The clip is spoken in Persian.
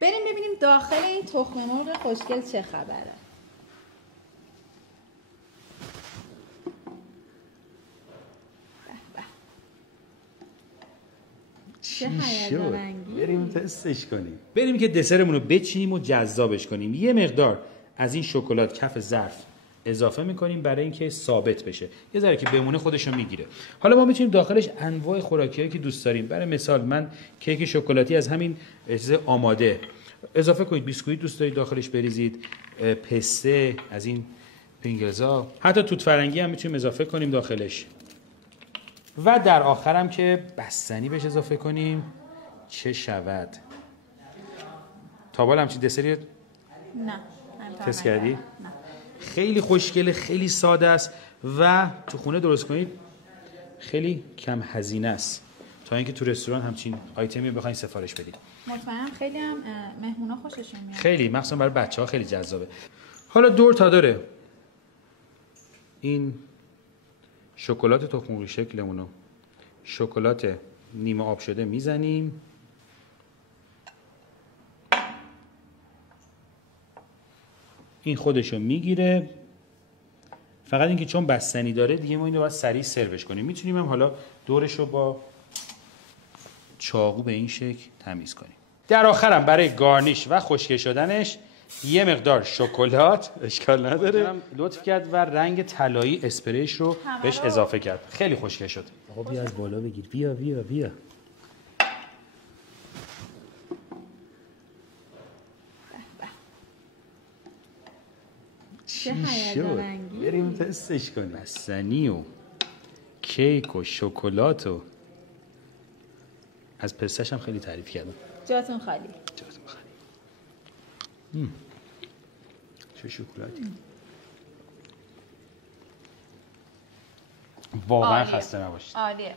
بریم ببینیم داخل این تخم مرغ خوشگل چه خبره. چه هیجان انگیز. بریم تستش کنیم. بریم که دسرمون رو بچینیم و جذابش کنیم. یه مقدار از این شکلات کف ظرف اضافه میکنیم برای اینکه ثابت بشه. یه ذره که بمونه خودش رو میگیره. حالا ما میتونیم داخلش انواع خوراکیایی که دوست داریم. برای مثال من کیک شکلاتی از همین چیز آماده اضافه کنید. بیسکویت دوست دارید داخلش بریزید، پسته از این پرینگلزا، حتی توت فرنگی هم میتونیم اضافه کنیم داخلش. و در آخر هم که بستنی بهش اضافه کنیم چه شود. تا بالا همچین دسری نه تست کردی؟ نه. خیلی خوشگله، خیلی ساده است و تو خونه درست کنید خیلی کم هزینه است تا اینکه تو رستوران همچین آیتمی بخواید سفارش بدید. مطمئنم خیلی هم مهمونا خوششون میاد. خیلی، مخصوصا برای بچه‌ها خیلی جذابه. حالا دور تا داره این شکلات تخم مرغ شکلمونو شکلات نیمه آب شده میزنیم. این خودشو میگیره. فقط اینکه چون بستنی داره دیگه ما اینو باید سریع سروش کنیم. میتونیم هم حالا دورش رو با چاقو به این شکل تمیز کنیم. در آخرم برای گارنیش و خشک شدنش یه مقدار شکلات، اشکال نداره، لطف کرد و رنگ طلایی اسپریش رو بهش اضافه کرد. خیلی خوشگل شد. آقا بیا از بالا بگیر. بیا بیا بیا. چه هیجان انگیز. بریم تستش کنیم. بستنی و کیک و شکلات و از پستش هم خیلی تعریف کردم. جاتون خالی. جاتون خالی. چه شکلاتی. واقعا خسته نباشید. عالیه.